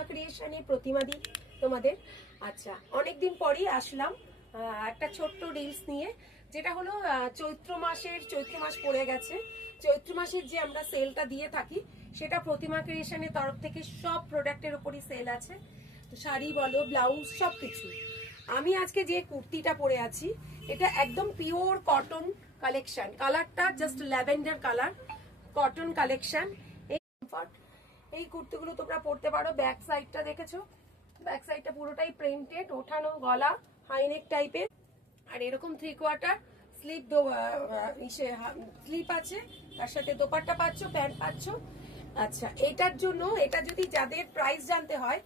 প্রতিমা ক্রিয়েশনে প্রতিমা দি তোমাদের। আচ্ছা, অনেকদিন পরেই আসলাম একটা ছোট্ট রিলস নিয়ে, যেটা হলো চৈত্র মাস পড়ে গেছে। চৈত্র মাসের যে আমরা সেলটা দিয়ে থাকি, সেটা প্রতিমা ক্রিয়েশনের তরফ থেকে সব প্রোডাক্টের উপরই সেল আছে, শাড়ি বলো, ব্লাউজ, সব কিছু। আমি আজকে যে কুর্তিটা পরে আছি, এটা একদম পিওর কটন কালেকশন, কালারটা just lavender colour, cotton collection. এই কুর্তিগুলো তোমরা পরতে পারো। ব্যাক সাইডটা দেখেছো, ব্যাক সাইডটা পুরোটাই প্রিন্টেড, ওঠানো গলা, হাইনেক টাইপের, আর এরকম 3/4 স্লিপ আছে, তার সাথে দোপাট্টা পাচ্ছ, প্যান্ট পাচ্ছ। আচ্ছা, এটার জন্য, এটা যদি যাদের প্রাইস জানতে হয়,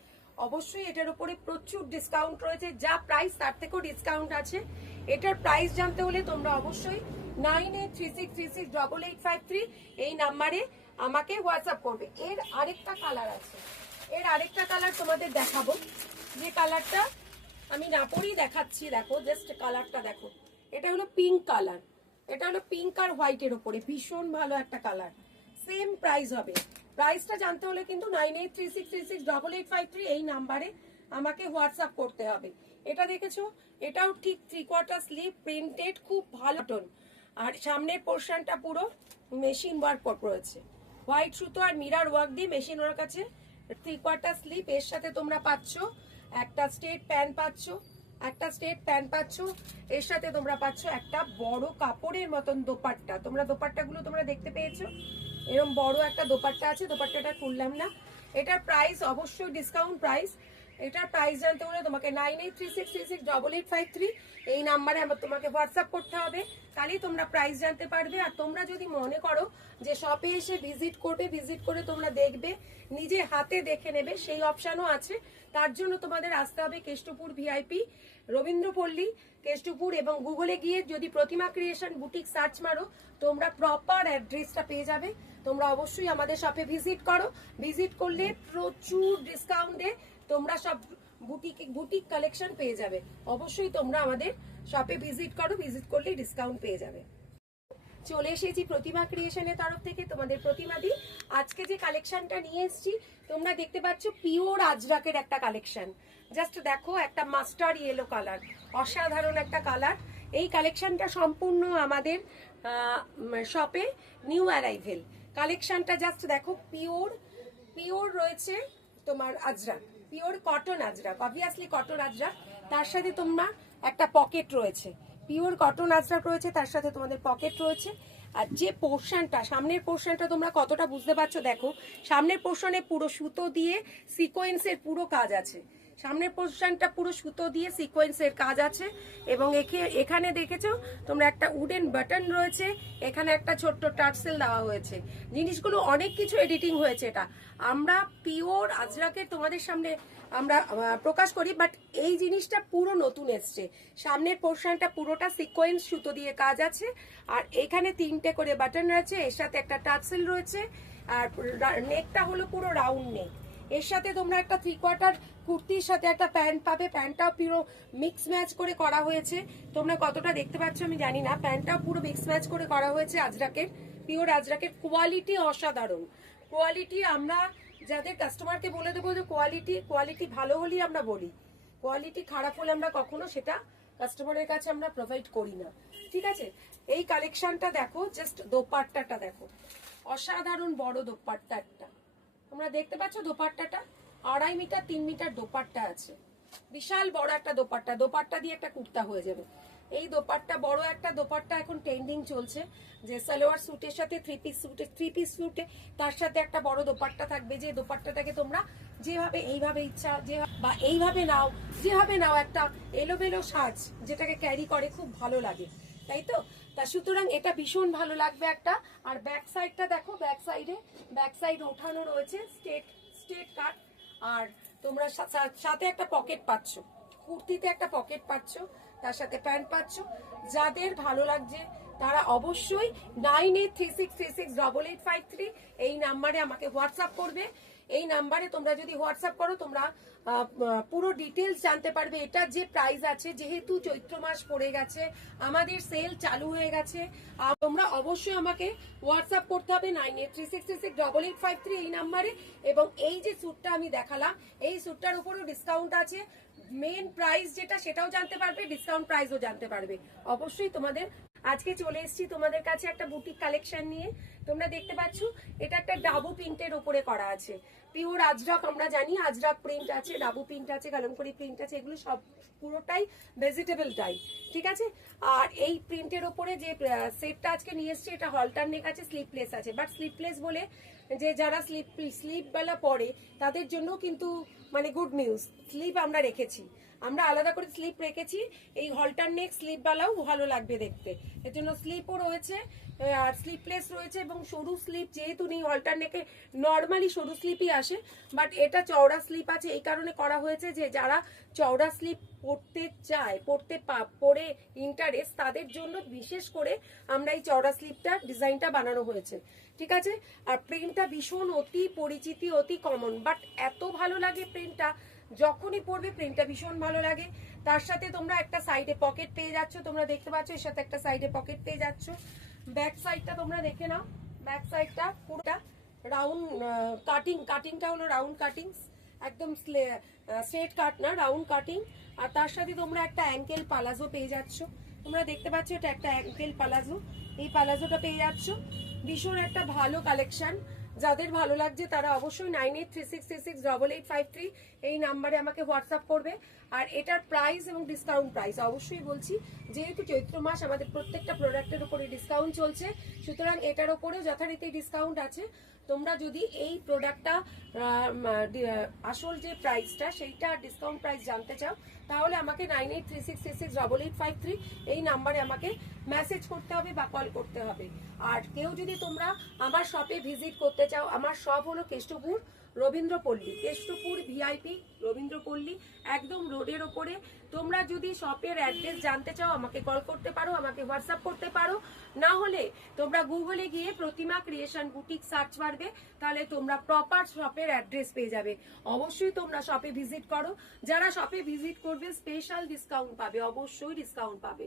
অবশ্যই এটার উপরে প্রচুর ডিসকাউন্ট রয়েছে, যা প্রাইস তার থেকেও ডিসকাউন্ট আছে। এটার প্রাইস জানতে হলে তোমরা অবশ্যই 9836368853 এই নাম্বারে আমাকে হোয়াটসঅ্যাপ করবে। এর আরেকটা কালার আছে, এর আরেকটা কালার তোমাদের দেখাবো, যে কালারটা আমি না পরেই দেখাচ্ছি। দেখো, জাস্ট কালারটা দেখো, এটা হলো পিঙ্ক কালার, এটা হলো পিঙ্ক আর হোয়াইটের উপরে, ভীষণ ভালো একটা কালার। সেম প্রাইস হবে। প্রাইসটা জানতে হলে কিন্তু 9836368853 এই নাম্বারে আমাকে হোয়াটসঅ্যাপ করতে হবে। এটা দেখেছো, এটাও ঠিক 3/4 স্লিভ, প্রিন্টেড, খুব ভালো টোন, আর সামনের পোর্শনটা পুরো মেশিন ওয়ার্ক রয়েছে, হোয়াইট সুতো আর মিরার ওয়ার্ক দিয়ে মেশিন ওয়ার্ক আছে। 3/4 স্লিভ, এর সাথে তোমরা পাচ্ছ একটা স্ট্রেট প্যান্ট পাচ্ছ, একটা স্ট্রেট প্যান্ট পাচ্ছ, এর সাথে তোমরা পাচ্ছ একটা বড় কাপড়ের মতন দোপাট্টা। তোমরা দোপাট্টাগুলো তোমরা দেখতে পেয়েছো, এরকম বড় একটা দোপাট্টা আছে, দোপাট্টাটা খুললাম না। এটার প্রাইস অবশ্যই ডিসকাউন্ট প্রাইস। এটার প্রাইস জানতে হলে তোমাকে 9836368853 এই নাম্বারে তোমাকে হোয়াটসঅ্যাপ করতে হবে, তাহলেই তোমরা প্রাইস জানতে পারবে। আর তোমরা যদি মনে করো যে শপে এসে ভিজিট করবে, ভিজিট করে তোমরা দেখবে, নিজে হাতে দেখে নেবে, সেই অপশানও আছে। তার জন্য তোমাদের আসতে হবে কেষ্টপুর ভিআইপি, রবীন্দ্রপল্লী, কেষ্টপুর, এবং গুগলে গিয়ে যদি প্রতিমা ক্রিয়েশন বুটিক সার্চ মারো, তোমরা প্রপার অ্যাড্রেসটা পেয়ে যাবে। তোমরা অবশ্যই আমাদের শপে ভিজিট করো, ভিজিট করলে প্রচুর ডিসকাউন্টে তোমরা সব বুটিক কালেকশন পেয়ে যাবে। অবশ্যই তোমরা আমাদের শপে ভিজিট করো, ভিজিট করলে ডিসকাউন্ট পেয়ে যাবে। চলে এসেছি প্রতিমা ক্রিয়েশনের তরফ থেকে, তোমাদের প্রতিমা দি। আজকে যে কালেকশনটা নিয়ে এসেছি, তোমরা দেখতে পাচ্ছ পিওর আজরাকের একটা কালেকশন। জাস্ট দেখো, একটা মাস্টার্ড ইয়েলো কালার, অসাধারণ একটা কালার। এই কালেকশনটা সম্পূর্ণ আমাদের শপে নিউ অ্যারাইভেল। কালেকশনটা জাস্ট দেখো, পিওর রয়েছে তোমার Ajrak, pure cotton Ajrak, obviously cotton Ajrak. তার সাথে তোমার একটা পকেট রয়েছে, পিওর কটন আজরাক রয়েছে, তার সাথে তোমাদের পকেট রয়েছে। আর যে পোর্শনটা, সামনের পোর্শনটা তোমরা কতটা বুঝতে পারছো দেখো, সামনের পোর্শনে পুরো সুতো দিয়ে সিকোয়েন্সের পুরো কাজ আছে, সামনের পোর্শনটা পুরো সুতো দিয়ে সিকোয়েন্সের কাজ আছে। এবং এখানে দেখেছো তোমরা একটা উডেন বাটন রয়েছে, এখানে একটা ছোট্ট টার্সেল দেওয়া হয়েছে। জিনিসগুলো অনেক কিছু এডিটিং হয়েছে, এটা আমরা পিওর আজরাকের তোমাদের সামনে আমরা প্রকাশ করি, বাট এই জিনিসটা পুরো নতুন এসছে। সামনের পোর্শনটা পুরোটা সিকোয়েন্স সুতো দিয়ে কাজ আছে, আর এখানে 3টে করে বাটন রয়েছে, এর সাথে একটা টার্সেল রয়েছে, আর নেকটা হলো পুরো রাউন্ড নেক। এর সাথে তোমরা একটা 3/4 কুর্তির সাথে একটা প্যান্ট পাবে, প্যান্টটাও পুরো মিক্স ম্যাচ করে করা হয়েছে। তোমরা কতটা দেখতে পাচ্ছ আমি জানি না, প্যান্টটাও পুরো মিক্স ম্যাচ করে করা হয়েছে আজরাকের, পিওর আজরাকের। কোয়ালিটি অসাধারণ কোয়ালিটি। আমরা যাদের কাস্টমারকে বলে দেবো যে কোয়ালিটি ভালো হলেই আমরা বলি, কোয়ালিটি খারাপ হলে আমরা কখনো সেটা কাস্টমারের কাছে আমরা প্রোভাইড করি না, ঠিক আছে। এই কালেকশনটা দেখো, জাস্ট দোপাট্টাটা দেখো, অসাধারণ বড় দোপাট্টা একটা। তোমরা দেখতে পাচ্ছ দোপাট্টাটা 2.5 মিটার 3 মিটার দোপাট্টা আছে, বিশাল বড় একটা দোপাট্টা। দোপাট্টা দিয়ে একটা কুর্তা হয়ে যাবে। এই দোপাট্টা, বড় একটা দোপাট্টা এখন ট্রেন্ডিং চলছে, যে সালোয়ার স্যুটের সাথে থ্রি পিস স্যুটে তার সাথে একটা বড় দোপাট্টা থাকবে। যে দোপাট্টাটাকে তোমরা যেভাবে এইভাবে ইচ্ছা, যে বা এইভাবে নাও, যেভাবে নাও, একটা এলোমেলো সাজ যেটাকে ক্যারি করে খুব ভালো লাগে, তাই তো। তা সুতরাং এটা ভীষণ ভালো লাগবে একটা। আর ব্যাক সাইডটা দেখো, ব্যাক সাইড ওঠানো রয়েছে, স্ট্রেট কাট। আর তোমরা সাথে একটা পকেট পাচ্ছ, কুর্তিতে একটা পকেট পাচ্ছ, তার সাথে প্যান্ট পাচ্ছ। যাদের ভালো লাগছে তারা অবশ্যই 9836368853 এই নাম্বারে আমাকে হোয়াটসঅ্যাপ করবে। এই নাম্বারে তোমরা যদি হোয়াটসঅ্যাপ করো তোমরা পুরো ডিটেলস জানতে পারবে। এটার যে প্রাইস আছে, যেহেতু চৈত্র মাস পড়ে গেছে, আমাদের সেল চালু হয়ে গেছে, তোমরা অবশ্যই আমাকে হোয়াটসঅ্যাপ করতে হবে 9836668853 এই নাম্বারে। এবং এই যে স্যুটটা আমি দেখালাম, এই স্যুটটার উপরও ডিসকাউন্ট আছে, মেন প্রাইস যেটা সেটাও জানতে পারবে, ডিসকাউন্ট প্রাইসও জানতে পারবে। অবশ্যই তোমাদের আজকে চলে এসেছি তোমাদের কাছে একটা বুটিক কালেকশন নিয়ে। তোমরা দেখতে পাচ্ছ এটা একটা ডাবু প্রিন্টের উপরে করা আছে, পিওর আজরাক। আমরা জানি আজরাক প্রিন্ট আছে, ডাবু প্রিন্ট আছে, কালামকারী প্রিন্ট আছে, এগুলো সব পুরোটাই ভেজিটেবল টাই, ঠিক আছে। আর এই প্রিন্টের উপরে যে সেটটা আজকে নিয়ে এসেছি, এটা হলটার নেক আছে, স্লিপলেস আছে। বাট স্লিপলেস বলে যে যারা স্লিপ বেলা পরে তাদের জন্য কিন্তু মানে গুড নিউজ, স্লিপ আমরা রেখেছি, আমরা আলাদা করে স্লিপ রেখেছি। এই হলটার নেক স্লিপ বেলাও ভালো লাগবে দেখতে, এর জন্য স্লিপও রয়েছে আর স্লিপলেস রয়েছে। এবং সরু স্লিপ যেহেতু নেই, হলটার নেকে নর্মালি সরু স্লিপই আসে, বাট এটা চওড়া স্লিপ আছে। এই কারণে করা হয়েছে যে যারা চওড়া স্লিপ পরতে চায়, পরে ইন্টারেস্ট, তাদের জন্য বিশেষ করে আমরা এই চওড়া স্লিপটা ডিজাইনটা বানানো হয়েছে, ঠিক আছে। আর প্রিন্টটা ভীষণ অতি পরিচিতি, অতি কমন, বাট এত ভালো লাগে প্রিন্টটা, যখনই পরবে প্রিন্টটা ভীষণ ভালো লাগে। তার সাথে তোমরা একটা সাইডে পকেট পেয়ে যাচ্ছ, তোমরা দেখতে পাচ্ছ এর সাথে একটা সাইডে পকেট পেয়ে যাচ্ছ। ব্যাক সাইডটা তোমরা দেখে নাও, ব্যাক সাইডটা পুরোটা রাউন্ড কাটিংটা হলো রাউন্ড কাটিং, একদম স্ট্রেট কাট না, রাউন্ড কাটিং। আর তার সাথে তোমরা একটা অ্যাঙ্কেল পালাজো পেয়ে যাচ্ছ, তোমরা দেখতে পাচ্ছ এটা একটা অ্যাঙ্কেল পালাজো, এই পালাজোটা পেয়ে যাচ্ছ। ভীষণ একটা ভালো কালেকশন, যাদের ভালো লাগছে তারা অবশ্যই 9836668853 এই নাম্বারে আমাকে হোয়াটসঅ্যাপ করবে। আর এটার প্রাইস এবং ডিসকাউন্ট প্রাইস অবশ্যই বলছি, যেহেতু চৈত্র মাস আমাদের প্রত্যেকটা প্রোডাক্টের উপরে ডিসকাউন্ট চলছে, সুতরাং এটার উপরেও যথারীতি ডিসকাউন্ট আছে। তোমরা যদি এই প্রোডাক্টটা আসল যে প্রাইসটা সেইটা ডিসকাউন্ট প্রাইস জানতে চাও, তাহলে আমাকে 9836668853 এই নাম্বারে আমাকে মেসেজ করতে হবে বা কল করতে হবে। আর কেউ যদি তোমরা আমার শপে ভিজিট করতে চাও, আমার শপ হলো কেষ্টপুর রবীন্দ্রপল্লী, কেষ্টপুর ভিআইপি রবীন্দ্রপল্লী, একদম রোডের ওপরে। তোমরা যদি শপের অ্যাড্রেস জানতে চাও আমাকে কল করতে পারো, আমাকে হোয়াটসঅ্যাপ করতে পারো, না হলে তোমরা গুগলে গিয়ে প্রতিমা ক্রিয়েশন বুটিক সার্চ মারবে, তাহলে তোমরা প্রপার শপের অ্যাড্রেস পেয়ে যাবে। অবশ্যই তোমরা শপে ভিজিট করো, যারা শপে ভিজিট করবে স্পেশাল ডিসকাউন্ট পাবে, অবশ্যই ডিসকাউন্ট পাবে।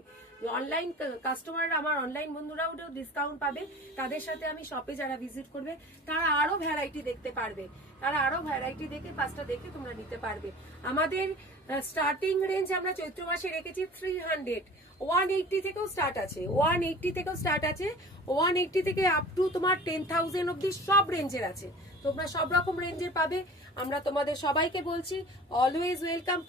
অনলাইন কাস্টমার, আমার অনলাইন বন্ধুরাও ডিসকাউন্ট পাবে, তাদের সাথে আমি শপে যারা ভিজিট করবে তারা আরো ভ্যারাইটি দেখতে পারবে, তারা আরো ভ্যারাইটি দেখে পাঁচটা দেখে তোমরা নিতে পারবে। আমাদের স্টার্টিং রেঞ্জ আমরা চৈত্র মাসে রেখেছি 300, 180 থেকেও স্টার্ট আছে, 180 থেকেও স্টার্ট আছে, 180 থেকে আপ টু তোমার 10,000 অব্দি সব রেঞ্জের আছে, তোমরা সব রকম রেঞ্জের পাবে। আমরা তোমাদের সবাইকে বলছি অলওয়েজ ওয়েলকাম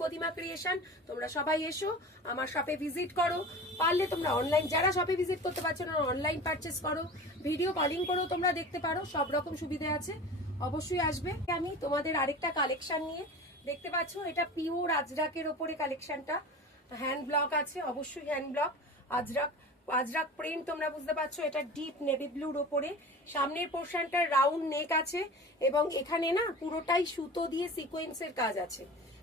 প্রতিমা ক্রিয়েশন, তোমরা সবাই এসো আমার শপে ভিজিট করো। পারলে তোমরা অনলাইন, যারা শপে ভিজিট করতে পারছো না, অনলাইন পারচেস করো, ভিডিও কলিং করো, তোমরা দেখতে পারো, সব রকম সুবিধা আছে, অবশ্যই আসবে। আমি তোমাদের আরেকটা কালেকশন নিয়ে দেখতে পাচ্ছ, এটা পিওর আজরাকের ওপরে কালেকশনটা, হ্যান্ড ব্লক আছে, অবশ্যই হ্যান্ড ব্লক, আজরাক প্রিন্ট, তোমরা বুঝতে পারছো এটা ডিপ নেভি ব্লুর ওপরে, সামনের পোর্শনটা রাউন্ড নেক আছে এবং এখানে না পুরোটাই সুতো দিয়ে সিকোয়েন্সের কাজ আছে,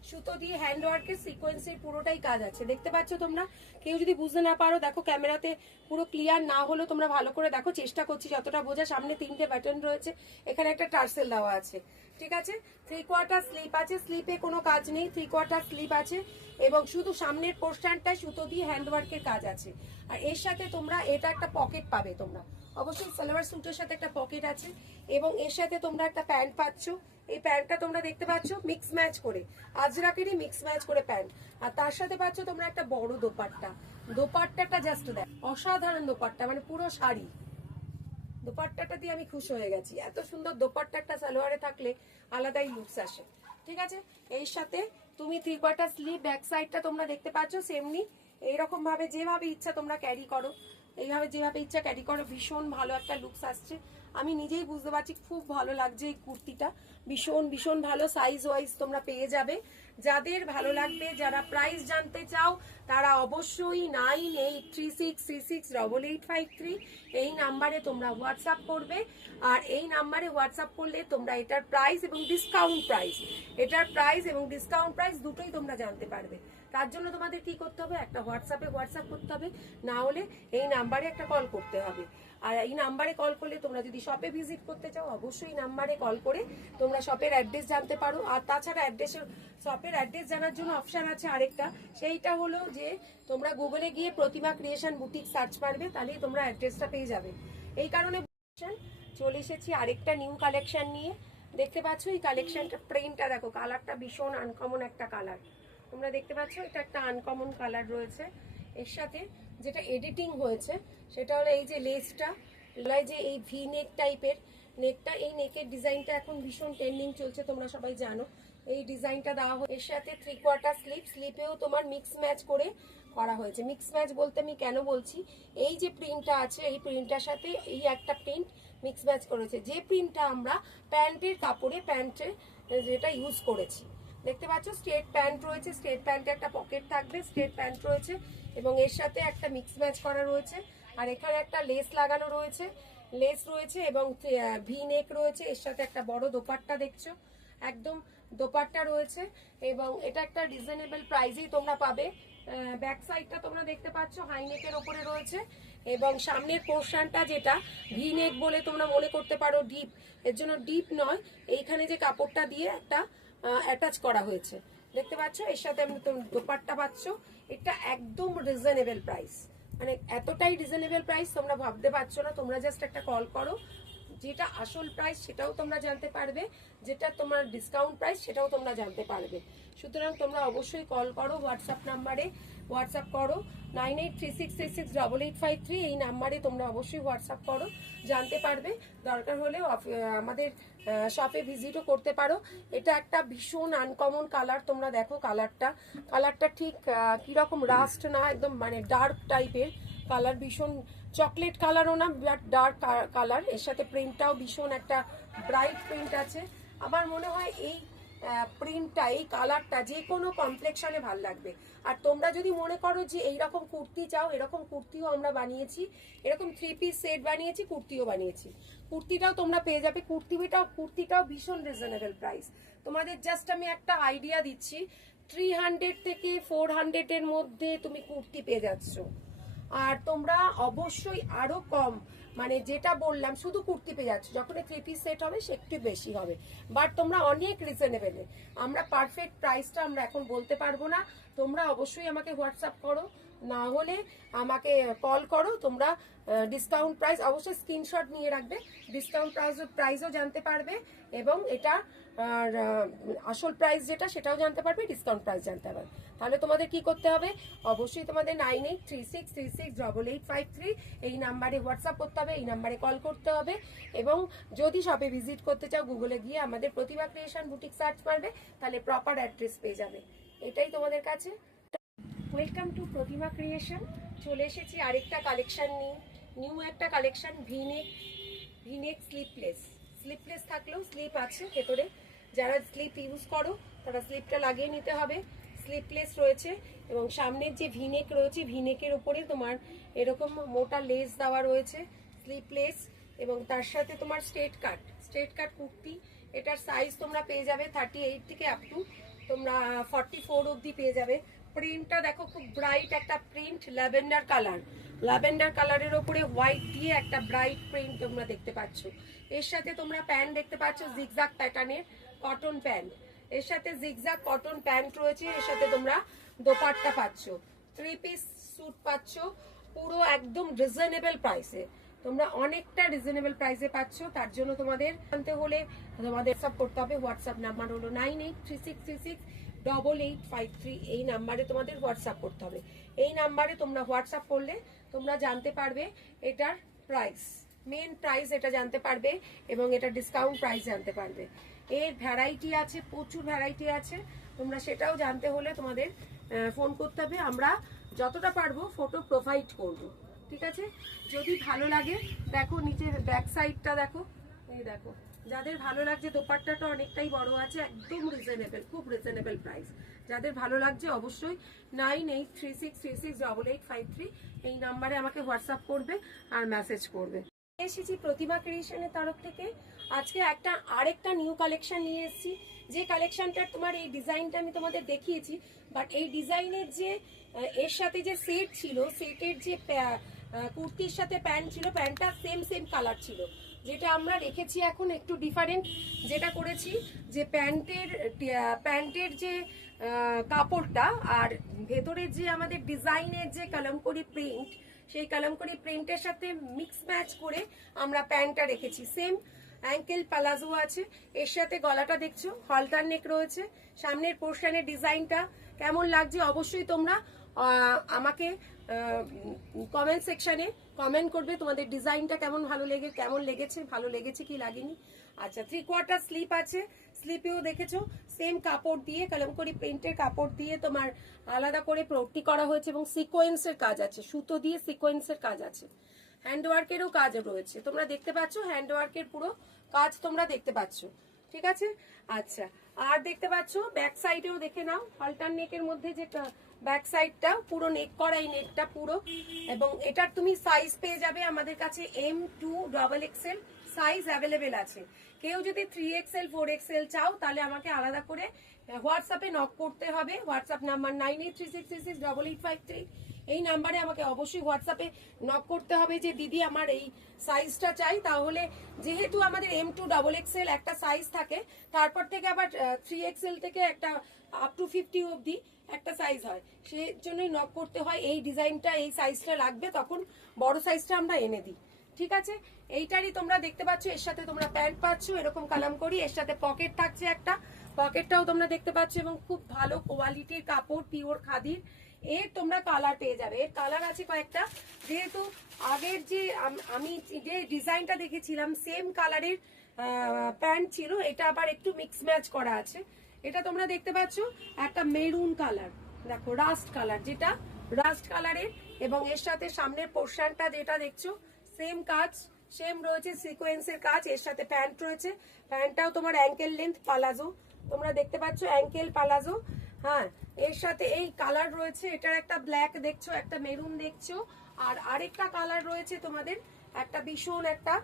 সুতো দিয়ে হ্যান্ড ওয়ার্কের সিকোয়েন্সের পুরোটাই কাজ আছে, দেখতে পাচ্ছ তোমরা। কেউ যদি বুঝতে না পারো, দেখো ক্যামেরাতে পুরো ক্লিয়ার না হলেও তোমরা ভালো করে দেখো, চেষ্টা করছি যতটা বোঝা। সামনে 3টে বাটন রয়েছে, এখানে একটা টার্সেল দেওয়া আছে, ঠিক আছে। 3/4 স্লিপ আছে, স্লিপে কোনো কাজ নেই, 3/4 স্লিপ আছে এবং শুধু সামনের পোর্শনটায় সুতো দিয়ে হ্যান্ড ওয়ার্কের কাজ আছে। আর এর সাথে তোমরা এটা একটা পকেট পাবে, তোমরা অবশ্যই সালোয়ার স্যুটের সাথে একটা পকেট আছে এবং এর সাথে তোমরা একটা প্যান্ট পাচ্ছ। এই প্যান্টটা তোমরা দেখতে পাচ্ছ মিক্স ম্যাচ করে, আজরাকেরই মিক্স ম্যাচ করে প্যান্ট। আর তার সাথে পাচ্ছ তোমরা একটা বড় দোপাট্টা, দোপাট্টাটা জাস্ট দেখ, অসাধারণ দোপাট্টা, মানে পুরো শাড়ি। দোপাট্টাটা দিয়ে আমি খুশি হয়ে গেছি, এত সুন্দর দোপাট্টা একটা সালোয়ারে থাকলে আলাদাই লুকস আসে, ঠিক আছে। এর সাথে তুমি 3/4 স্লিভ, ব্যাক সাইডটা তোমরা দেখতে পাচ্ছ সেমনি, এইরকম ভাবে যেভাবে ইচ্ছা তোমরা ক্যারি করো, এইভাবে যেভাবে ইচ্ছা ক্যারি করো, ভীষণ ভালো একটা লুকস আসছে। আমি নিজেই বুঝতে পারছি, খুব ভালো লাগছে এই কুর্তিটা, ভীষণ ভীষণ ভালো, সাইজ ওয়াইজ তোমরা পেয়ে যাবে। যাদের ভালো লাগবে, যারা প্রাইস জানতে চাও, তারা অবশ্যই 9836668853 এই নাম্বারে তোমরা হোয়াটসঅ্যাপ করবে। আর এই নাম্বারে হোয়াটসঅ্যাপ করলে তোমরা এটার প্রাইস এবং ডিসকাউন্ট প্রাইস, এটার প্রাইস এবং ডিসকাউন্ট প্রাইস দুটোই তোমরা জানতে পারবে। তার জন্য তোমাদের কি করতে হবে, একটা হোয়াটসঅ্যাপ করতে হবে, না হলে এই নাম্বারে একটা কল করতে হবে। আর এই নাম্বারে কল করলে তোমরা যদি শপে ভিজিট করতে চাও অবশ্যই নাম্বারে কল করে তোমরা শপের অ্যাড্রেস জানতে পারো। আর তাছাড়া শপের অ্যাড্রেস জানার জন্য অপশান আছে আরেকটা, সেইটা হলো যে তোমরা গুগলে গিয়ে প্রতিমা ক্রিয়েশন বুটিক সার্চ মারবে, তাহলেই তোমরা অ্যাড্রেসটা পেয়ে যাবে। এই কারণে চলে এসেছি আরেকটা নিউ কালেকশন নিয়ে। দেখতে পাচ্ছ এই কালেকশনটা প্রিন্টটা দেখো, কালারটা ভীষণ আনকমন একটা কালার। তোমরা দেখতে পাচ্ছ এটা একটা আনকমন কালার রয়েছে। এর সাথে যেটা এডিটিং হয়েছে সেটা হলো এই যে লেসটা, যে এই ভি নেক টাইপের নেকটা, এই নেকের ডিজাইনটা এখন ভীষণ ট্রেন্ডিং চলছে, তোমরা সবাই জানো। এই ডিজাইনটা দেওয়া হয়, এর সাথে 3/4 স্লিপেও তোমার মিক্স ম্যাচ করে করা হয়েছে। মিক্স ম্যাচ বলতে আমি কেন বলছি, এই যে প্রিন্টটা আছে এই প্রিন্টটার সাথে এই একটা প্রিন্ট মিক্স ম্যাচ করেছে, যে প্রিন্টটা আমরা প্যান্টের কাপড়ে যেটা ইউজ করেছি। দেখতে পাচ্ছ স্ট্রেট প্যান্ট রয়েছে, স্ট্রেট প্যান্টে একটা পকেট থাকবে, স্ট্রেট প্যান্ট রয়েছে এবং এর সাথে একটা মিক্স ম্যাচ করা রয়েছে। আর এখানে একটা লেস লাগানো রয়েছে, এবং ভি নেক রয়েছে। এর সাথে একটা বড় দোপাট্টা দেখছো, একদম দোপাট্টা রয়েছে এবং এটা একটা রিজনেবল প্রাইসেই তোমরা পাবে। ব্যাক সাইডটা তোমরা দেখতে পাচ্ছ হাই নেকের ওপরে রয়েছে এবং সামনের পোর্শনটা যেটা ভি নেক বলে তোমরা মনে করতে পারো ডিপ, এর জন্য ডিপ নয়, এইখানে যে কাপড়টা দিয়ে একটা অ্যাটাচ করা হয়েছে দেখতে পাচ্ছ। এর সাথে আমি দোপাট্টা পাচ্ছ। এটা একদম রিজনেবল প্রাইস, মানে এতটাই রিজনেবল প্রাইস তোমরা ভাবতে পারছো না। তোমরা জাস্ট একটা কল করো, যেটা আসল প্রাইস সেটাও তোমরা জানতে পারবে, যেটা তোমার ডিসকাউন্ট প্রাইস সেটাও তোমরা জানতে পারবে। সুতরাং তোমরা অবশ্যই কল করো, হোয়াটসঅ্যাপ করো 9836368853, এই নাম্বারে তোমরা অবশ্যই হোয়াটসঅ্যাপ করো, জানতে পারবে। দরকার হলে আমাদের শপে ভিজিটও করতে পারো। এটা একটা ভীষণ আনকমন কালার, তোমরা দেখো কালারটা ঠিক কিরকম রাস্ট না, একদম মানে ডার্ক টাইপের কালার, ভীষণ চকলেট কালারও না, বাট ডার্ক কালার। এর সাথে প্রিন্টটাও ভীষণ একটা ব্রাইট প্রিন্ট আছে। আমার মনে হয় এই প্রিন্টটা, এই কালারটা যে কোনো কমপ্লেক্সনে ভাল লাগবে। আর তোমরা যদি মনে করো যে এইরকম কুর্তি চাও, এরকম কুর্তিও আমরা বানিয়েছি, এরকম 3 পিস সেট বানিয়েছি, কুর্তিও বানিয়েছি। কুর্তিটাও তোমরা পেয়ে যাবে, কুর্তিটাও ভীষণ রিজনেবল প্রাইস। তোমাদের জাস্ট আমি একটা আইডিয়া দিচ্ছি, 300 থেকে 400 এর মধ্যে তুমি কুর্তি পেয়ে যাচ্ছ। আর তোমরা অবশ্যই আরো কম, মানে যেটা বললাম শুধু কুর্তি পেয়ে যাচ্ছ, যখন 3 পিস সেট হবে সে একটু বেশি হবে, বাট তোমরা অনেক রিজনেবল। আমরা পারফেক্ট প্রাইসটা আমরা এখন বলতে পারবো না, তোমরা অবশ্যই আমাকে হোয়াটসঅ্যাপ করো, না হলে আমাকে কল করো। তোমরা ডিসকাউন্ট প্রাইস অবশ্যই স্ক্রিনশট নিয়ে রাখবে, ডিসকাউন্ট প্রাইসও জানতে পারবে এবং এটা আর আসল প্রাইস যেটা সেটাও জানতে পারবে, ডিসকাউন্ট প্রাইস জানতে পারবে। তাহলে তোমাদের কি করতে হবে, অবশ্যই তোমাদের 9836368853 এই নাম্বারে হোয়াটসঅ্যাপ করতে হবে, এই নাম্বারে কল করতে হবে এবং যদি শপে ভিজিট করতে চাও গুগলে গিয়ে আমাদের প্রতিভা ক্রিয়েশন বুটিক সার্চ মারবে, তাহলে প্রপার অ্যাড্রেস পেয়ে যাবে। এটাই তোমাদের কাছে। Welcome to Pratima creation. চলে এসেছি আরেকটা কালেকশন নিয়ে, নিউ একটা কালেকশন, ভিনেক স্লিপলেস থাকলেও স্লিপ আছে ভেতরে। যারা স্লিপ ইউজ করো তারা স্লিপটা লাগিয়ে নিতে হবে। স্লিপলেস রয়েছে এবং সামনের যে ভিনেক রয়েছে, ভিনেকের উপরে তোমার এরকম মোটা লেস দেওয়া রয়েছে, স্লিপলেস এবং তার সাথে তোমার স্ট্রেট কাট কুর্তি। এটার সাইজ তোমরা পেয়ে যাবে 38 থেকে আপ টু তোমরা 44 অবধি পেয়ে যাবে। প্রিন্টটা দেখো খুব ব্রাইট একটা প্রিন্ট, ল্যাভেন্ডার কালারের ওপরে হোয়াইট দিয়ে একটা ব্রাইট প্রিন্ট তোমরা দেখতে পাচ্ছ। এর সাথে তোমরা প্যান্ট দেখতে পাচ্ছ জিগজাগ প্যাটার্নের কটন প্যান্ট, এর সাথে জিগজাগ কটন প্যান্ট রয়েছে। এর সাথে তোমরা দোপাট্টা পাচ্ছ, 3 পিস স্যুট পাচ্ছ, পুরো একদম রিজনেবল প্রাইসে। তোমরা অনেকটা রিজনেবল প্রাইসে পাচ্ছ। তার জন্য তোমাদের জানতে হলে তোমাদের হোয়াটসঅ্যাপ করতে হবে। হোয়াটসঅ্যাপ নাম্বার হলো 9836368853, এই নাম্বারে তোমাদের হোয়াটসঅ্যাপ করতে হবে। এই নাম্বারে তোমরা হোয়াটসঅ্যাপ করলে তোমরা জানতে পারবে এটার প্রাইস, মেন প্রাইস এটা জানতে পারবে এবং এটা ডিসকাউন্ট প্রাইস জানতে পারবে। এর ভ্যারাইটি আছে, প্রচুর ভ্যারাইটি আছে, তোমরা সেটাও জানতে হলে তোমাদের ফোন করতে হবে। আমরা যতটা পারবো ফটো প্রোভাইড করব, ঠিক আছে। যদি ভালো লাগে দেখো নিচের ব্যাক সাইডটা দেখো, এই দেখো, যাদের ভালো লাগছে দোপাট্টাটা অনেকটাই বড় আছে, একদম রিজনেবল, খুব রিজনেবল প্রাইস। যাদের ভালো লাগছে অবশ্যই 9836368853 এই নাম্বারে আমাকে হোয়াটসঅ্যাপ করবে আর মেসেজ করবে। এসেছি প্রতিভা ক্রিয়েশনের তরফ থেকে, আজকে আরেকটা নিউ কালেকশন নিয়ে এসেছি। যে কালেকশনটার তোমার এই ডিজাইনটা আমি তোমাদের দেখিয়েছি, বাট এই ডিজাইনের যে এর সাথে যে সেট ছিল, সেটের যে কুর্তির সাথে প্যান্ট ছিল, প্যান্টটা সেম সেম কালার ছিল। যেটা আমরা রেখেছি এখন একটু ডিফারেন্ট, যেটা করেছি যে প্যান্টের যে কাপড়টা আর ভেতরের যে আমাদের ডিজাইনের যে কলমকারী প্রিন্ট, সেই কলমকারী প্রিন্টের সাথে মিক্স ম্যাচ করে আমরা প্যান্টটা রেখেছি। সেম অ্যাঙ্কেল পালাজো আছে, এর সাথে গলাটা দেখছো হলটার নেক রয়েছে। সামনের পোর্শনের ডিজাইনটা কেমন লাগছে অবশ্যই তোমরা আমাকে কমেন্ট সেকশনে কমেন্ট করবে তোমাদের ডিজাইনটা কেমন লেগেছে, ভালো লেগেছে কি লাগেনি। আচ্ছা, 3/4 স্লিপ আছে, স্লিপেও দেখেছো সেম কাপড় দিয়ে কলমকারী প্রিন্টের কাপড় দিয়ে তোমার আলাদা করে পট্টি করা হয়েছে এবং সিকোয়েন্সের কাজ আছে, সুতো দিয়ে সিকোয়েন্সের কাজ আছে, হ্যান্ডওয়ার্কেরও কাজ রয়েছে। তোমরা দেখতে পাচ্ছ হ্যান্ডওয়ার্কের পুরো কাজ তোমরা দেখতে পাচ্ছ, ঠিক আছে। আচ্ছা, আর দেখতে পাচ্ছ ব্যাক সাইডেও দেখে নাও, হলটার নেকের মধ্যে যে ব্যাক সাইডটা পুরো নেক করা, এই নেকটা পুরো। এবং এটার তুমি সাইজ পেয়ে যাবে আমাদের কাছে M2XXL সাইজ অ্যাভেলেবেল আছে। কেউ যদি 3XL 4XL চাও তাহলে আমাকে আলাদা করে হোয়াটসঅ্যাপে নক করতে হবে। হোয়াটসঅ্যাপ নাম্বার 9836668853, এই নাম্বারে আমাকে অবশ্যই হোয়াটসঅ্যাপে নক করতে হবে যে দিদি আমার এই সাইজটা চাই। তাহলে যেহেতু আমাদের M2XXL একটা সাইজ থাকে, তারপর থেকে আবার 3XL থেকে একটা আপ টু 50 অবধি একটা সাইজ হয়, সেই জন্যই নক করতে হয়। এই ডিজাইনটা এই সাইজটা লাগবে, তখন বড় সাইজটা আমরা এনে দিই, ঠিক আছে। এইটারই তোমরা দেখতে পাচ্ছ, এর সাথে তোমরা প্যান্ট পাচ্ছ এরকম কালামকারী, এর সাথে পকেট থাকছে একটা, পকেটটাও তোমরা দেখতে পাচ্ছ এবং খুব ভালো কোয়ালিটির কাপড়, পিওর খাদির। এর তোমরা কালার পেয়ে যাবে, এর কালার আছে কয়েকটা। যেহেতু আগের যে আমি যে ডিজাইনটা দেখেছিলাম সেম কালারের প্যান্ট ছিল, এটা আবার একটু মিক্স ম্যাচ করা আছে। এটা তোমরা দেখতে পাচ্ছ একটা মেরুন কালার, দেখো রাস্ট কালার, যেটা রাস্ট কালারের, এবং এর সাথে সামনের পোর্শনটা যেটা দেখছো সেম কাজ, সেম রয়েছে সিকোয়েন্সের কাজ। এর সাথে প্যান্ট রয়েছে, প্যান্টটাও তোমার অ্যাঙ্কেল লেন্থ পালাজো, তোমরা দেখতে পাচ্ছ অ্যাঙ্কেল পালাজো। হ্যাঁ, এর সাথে এই কালার রয়েছে, এটার একটা ব্ল্যাক দেখছো, একটা মেরুন দেখছো, আর আরেকটা কালার রয়েছে তোমাদের একটা ভীষণ একটা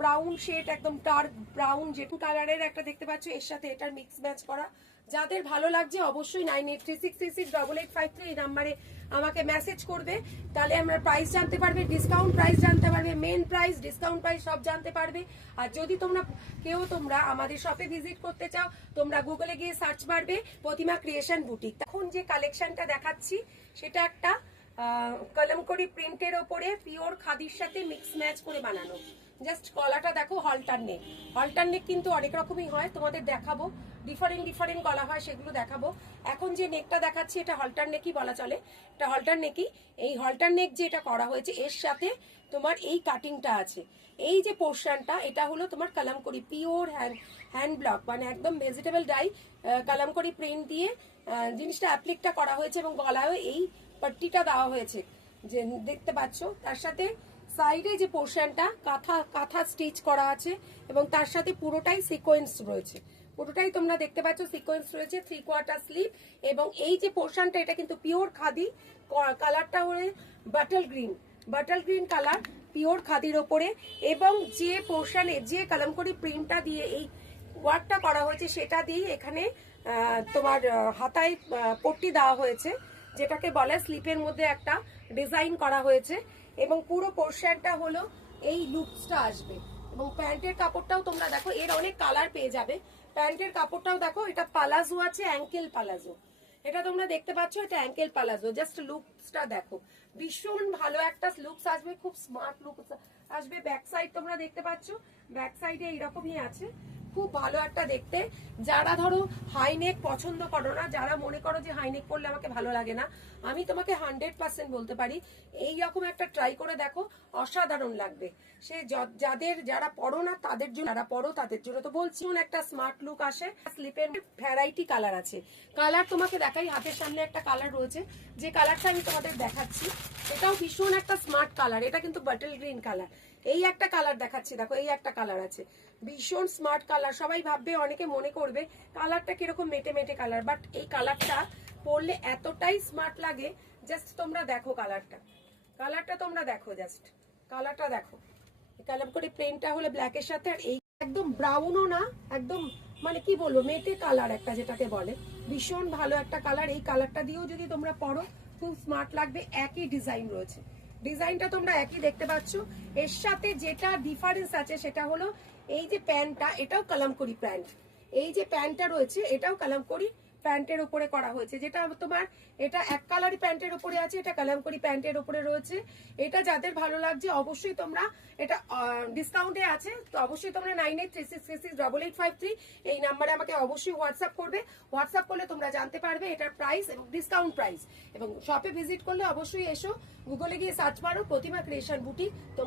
ব্রাউন শেড, একদম ডার্ক ব্রাউন যেটু কালারের একটা দেখতে পাচ্ছ, এর সাথে এটার মিক্স ম্যাচ করা। যাদের ভালো লাগছে অবশ্যই 9836668853 এই নাম্বারে আমাকে মেসেজ করবে, তাহলে আমরা প্রাইস জানতে পারবে, ডিসকাউন্ট প্রাইস জানতে পারবে, মেন প্রাইস, ডিসকাউন্ট প্রাইস সব জানতে পারবে। আর যদি তোমরা আমাদের শপে ভিজিট করতে চাও, তোমরা গুগলে গিয়ে সার্চ মারবে প্রতিমা ক্রিয়েশন বুটিক। এখন যে কালেকশনটা দেখাচ্ছি সেটা একটা কলমকারী প্রিন্টের ওপরে পিওর খাদির সাথে মিক্স ম্যাচ করে বানানো। জাস্ট গলাটা দেখো, হলটার নেক, হলটার নেক কিন্তু অনেক রকমই হয়, তোমাদের দেখাবো, ডিফারেন্ট গলা হয় সেগুলো দেখাবো। এখন যে নেকটা দেখাচ্ছি এটা হলটার নেকই বলা চলে, এটা হলটার নেকই। এই হলটার নেক যে এটা করা হয়েছে, এর সাথে তোমার এই কাটিংটা আছে, এই যে পোর্শনটা এটা হলো তোমার কলমকারী পিওর হ্যান্ড ব্লক, মানে একদম ভেজিটেবল ডাই কলমকারী প্রিন্ট দিয়ে জিনিসটা অ্যাপ্লিকটা করা হয়েছে, এবং গলায়ও এই পট্টিটা দেওয়া হয়েছে যে দেখতে পাচ্ছ। তার সাথে সাইডে যে পোর্শনটা কাঁথা স্টিচ করা আছে, এবং তার সাথে পুরোটাই সিকোয়েন্স রয়েছে, পুরোটাই তোমরা দেখতে পাচ্ছ সিকোয়েন্স রয়েছে। 3/4 স্লিভ, এবং এই যে পোর্শনটা এটা কিন্তু পিওর খাদি, কালারটা হলো বাটল গ্রিন কালার, পিওর খাদির ওপরে। এবং যে পোর্শনে যে কলমকারী প্রিন্টটা দিয়ে এই ওয়ার্কটা করা হয়েছে, সেটা দিয়ে এখানে তোমার হাতায় পট্টি দেওয়া হয়েছে, যেটাকে বলে স্লিপের মধ্যে একটা ডিজাইন করা হয়েছে। এবং পুরো পোর্শনটা হলো এই লুকসটা আসবে। এবং প্যান্টের কাপড়টাও তোমরা দেখো, এর অনেক কালার পেয়ে যাবে। প্যান্টের কাপড়টাও দেখো, এটা পালাজো আছে, অ্যাঙ্কেল পালাজো, এটা তোমরা দেখতে পাচ্ছ, এটা অ্যাঙ্কেল পালাজো। জাস্ট লুকসটা দেখো, ভীষণ ভালো একটা লুকস আসবে, খুব স্মার্ট লুক আসবে। ব্যাক সাইড তোমরা দেখতে পাচ্ছ, ব্যাক সাইডে এইরকমই আছে, খুব ভালো একটা দেখতে। যারা ধরো হাইনেক পছন্দ করো না, যারা মনে করো যে হাইনেক পরলে আমাকে ভালো লাগে না, আমি তোমাকে 100% বলতে পারি এইরকম একটা ট্রাই করে দেখো, অসাধারণ লাগবে। সে যারা পড়ো না তাদের জন্য, যারা পড়ো তাদের জন্য তো বলছি, একটা স্মার্ট লুক আসে। স্লিপের ভ্যারাইটি কালার আছে, কালার তোমাকে দেখাই, হাতের সামনে একটা কালার রয়েছে, যে কালারটা আমি তোমাদের দেখাচ্ছি এটাও ভীষণ একটা স্মার্ট কালার, এটা কিন্তু বাটল গ্রিন কালার। এই একটা কালার দেখাচ্ছি, দেখো এই একটা কালার আছে, ভীষণ স্মার্ট কালার। সবাই ভাববে, অনেকে মনে করবে কালারটা কিরকম মেটে মেটে কালার, বাট এই কালারটা পরলে এতটাই স্মার্ট লাগে। জাস্ট তোমরা দেখো কালারটা তোমরা দেখো, জাস্ট কালারটা দেখো। কলমকারী প্রিন্টটা হলো ব্ল্যাকের সাথে, আর এই একদম ব্রাউনও না, একদম মানে কি বলবো, মেটে কালার একটা যেটাকে বলে, ভীষণ ভালো একটা কালার। এই কালারটা দিয়েও যদি তোমরা পরো খুব স্মার্ট লাগবে। একই ডিজাইন রয়েছে, ডিজাইনটা তোমরা একই দেখতে পাচ্ছ। এর সাথে যেটা ডিফারেন্স আছে সেটা হলো এই যে প্যান্টটা, এটাও কালামকরি প্যান্ট। এই যে প্যান্টটা রয়েছে এটাও কালামকরি প্যান্টের উপরে করা হয়েছে, যেটা তোমার এটা এক কালারি প্যান্টের উপরে আছে, এটা কালামকরি প্যান্টের উপরে রয়েছে। এটা যাদের ভালো লাগছে অবশ্যই তোমরা, এটা ডিসকাউন্টে আছে, তো অবশ্যই তোমরা 9836668853 এই নাম্বারে আমাকে অবশ্যই হোয়াটসঅ্যাপ করবে। হোয়াটসঅ্যাপ করলে তোমরা জানতে পারবে এটার প্রাইস এবং ডিসকাউন্ট প্রাইস। এবং শপে ভিজিট করলে অবশ্যই এসো, গুগলে গিয়ে সার্চ মারো প্রতিমা ক্রিয়েশন বুটিক, তোমরা